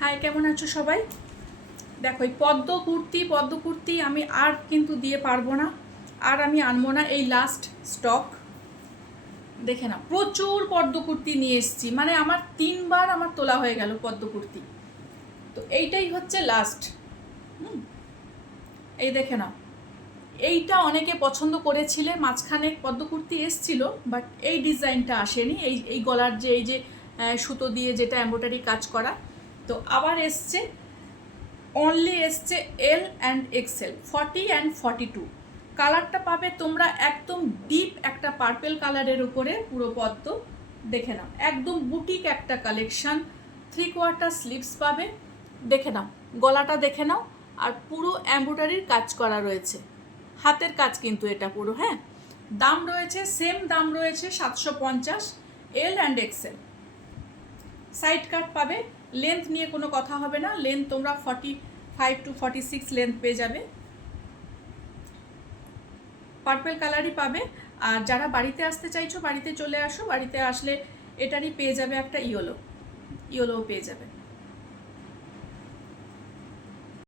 High, কেমন আছো সবাই? দেখো, এই পদ্ম কুর্তি আমি আর কিন্তু দিয়ে পারবো না, আর আমি আনবো না। এই লাস্ট স্টক। দেখে না, প্রচুর পদ্ম কুর্তি নিয়ে এসেছি, মানে আমার 3বার আমার তোলা হয়ে গেল পদ্ম কুর্তি। তো এইটাই হচ্ছে লাস্ট। এই দেখে নাও, এইটা অনেকে পছন্দ করেছিলে, মাঝখানে পদ্ম কুর্তি এসছিল, বাট এই ডিজাইনটা আসেনি। এই গলার যে এই যে সুতো দিয়ে যেটা এমব্রয়ডারি কাজ করা, তো আবার এসছে। অনলি এসছে এল অ্যান্ড এক্সেল, 40 অ্যান্ড 42। কালারটা পাবে তোমরা একদম ডিপ একটা পার্পেল কালারের উপরে পুরো পদ্ম। দেখে নাও, একদম বুটিক একটা কালেকশন। 3/4 স্লিভস পাবে। দেখে নাও, গলাটা দেখে নাও, আর পুরো এমব্রয়ডারির কাজ করা রয়েছে, হাতের কাজ কিন্তু এটা পুরো। হ্যাঁ, দাম রয়েছে, সেম দাম রয়েছে 750, L and XL. Side cut পাবে। লেন্থ নিয়ে কোনো কথা হবে না, লেন্থ তোমরা 45 to 46 লেন্থ পেয়ে যাবে। পার্পল কালারই পাবে। আর যারা বাড়িতে আসতে চাইছো, বাড়িতে চলে আসো। বাড়িতে আসলে এটারই পেয়ে যাবে একটা ইয়েলো পেয়ে যাবে।